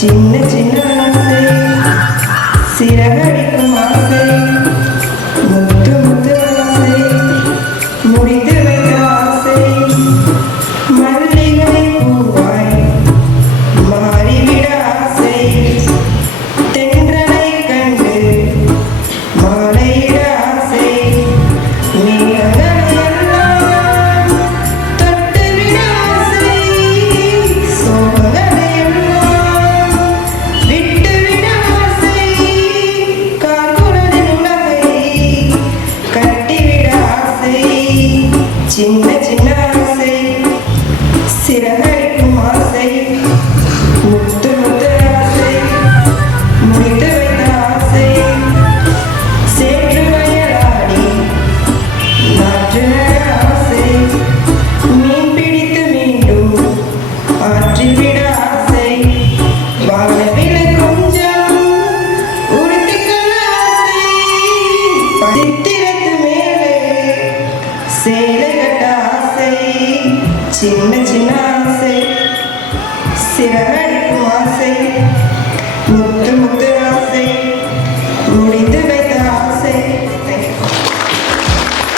சின்ன சின்ன ஆசை, சிறகடிக்கும் ஆசை, முத்து முத்து ஆசை, முடித்து வைத்த ஆசை, மல்லிகை பூவாய் மாறிவிட ஆசை, தென்றலை கண்டு மாலையிட ஆசை, மேகங்களை எல்லாம் தொட்டுவிட ஆசை, சோகங்களை எல்லாம் விட்டுவிட ஆசை, கார்குழலின் உலகை கட்டிவிட ஆசை, சின்ன சின்ன ஆசை, சிறகடிக்கும் ஆசை, முத்து முத்து ஆசை, முடித்து வைத்த ஆசை, சேற்று வயலாடி நாற்று நட ஆசை, மீன் பிடித்து மீண்டும் ஆற்றிவிட ஆசை, வானவிலை கொஞ்சம் உடுத்திக்கொள்ள ஆசை, சித்திரத்து மேலே சேலை கட்ட ஆசை, சின்ன சின்ன ஆசை, சிறகடிக்கும் ஆசை.